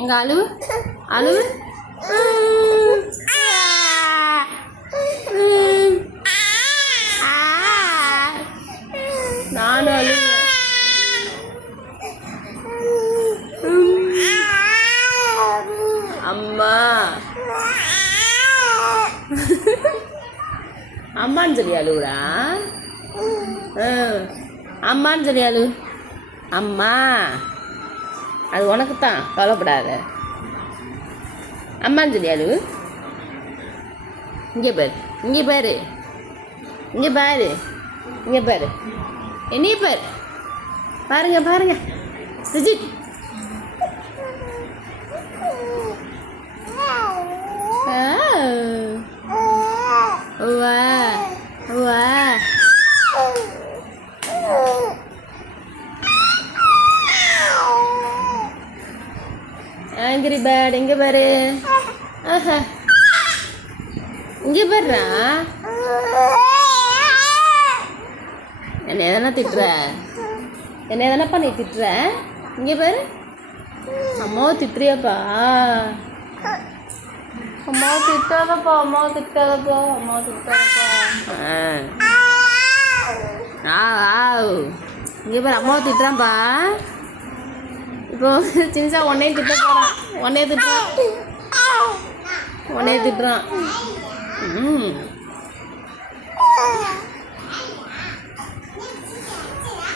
எங்க அழுவு அழுவு. நானும் அழுவேன். அம்மா அம்மான்னு சொல்லி அழுவுடா. அம்மான்னு சொல்லி அழு. அம்மா அது உனக்கு தான், கவலைப்படாத. அம்மான்னு சொல்லி அழு. இங்கே பாரு, இங்கே பாரு, இங்கே பாரு, இங்கே பாரு, என்னைய பாரு. பாருங்க பாருங்க சுஜித். வா வா. ஆங்கிரி பேர்ட் எங்க பாரு. ஆஹா இங்க பாருடா. என்ன எதனா திட்டுற? என்ன எதனாப்பா நீ திட்டுற? இங்க பாரு. அம்மாவை திட்டுறியாப்பா? அம்மாவை திட்டாதப்பா, அம்மாவை திட்டாதப்பா, அம்மாவை திட்டாதப்பா. இங்கே பாரு அம்மாவை திட்டுறான்ப்பா. இப்போ சின்சா உன்னையும் திட்ட போகிறான். உன்னையே திட்டுறான், உன்னையே திட்டுறான்.